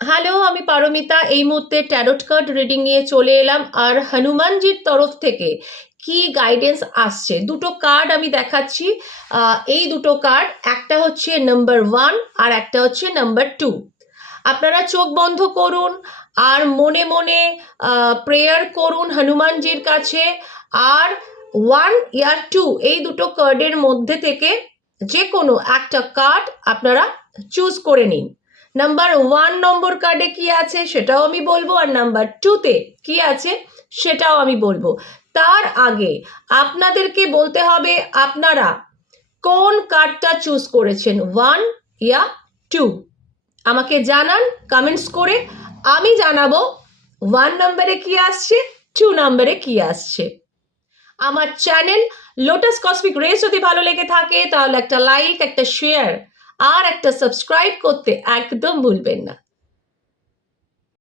Hello, আমি পারমিতা। এই মুহূর্তে ট্যারোট কার্ড রিডিং নিয়ে চলে এলাম। আর হনুমানজির তরফ থেকে কি গাইডেন্স আসছে, দুটো কার্ড আমি দেখাচ্ছি। এই দুটো কার্ড, একটা হচ্ছে নাম্বার 1 আর একটা হচ্ছে নাম্বার 2। আপনারা চোখ বন্ধ করুন আর মনে মনে প্রেয়ার করুন হনুমানজির কাছে। আর 1 ইয়ার 2 এই দুটো কার্ডের মধ্যে থেকে যে কোনো একটা কার্ড আপনারা চুজ করে নিন। নাম্বার 1 নম্বর কার্ডে কি আছে সেটাও আমি বলবো, আর নাম্বার 2তে কি আছে সেটাও আমি বলবো। তার আগে আপনাদেরকে বলতে হবে আপনারা কোন কার্ডটা চুজ করেছেন, 1 ইয়া 2। আমাকে জানান কমেন্টস করে। আমি জানাবো 1 নম্বরে কি আসছে, 2 নম্বরে কি আসছে। আমার চ্যানেল লোটাস কসমিক রেস যদি ভালো লেগে থাকে তাহলে একটা লাইক, একটা শেয়ার আর একটা সাবস্ক্রাইব করতে একদম ভুলবেন না।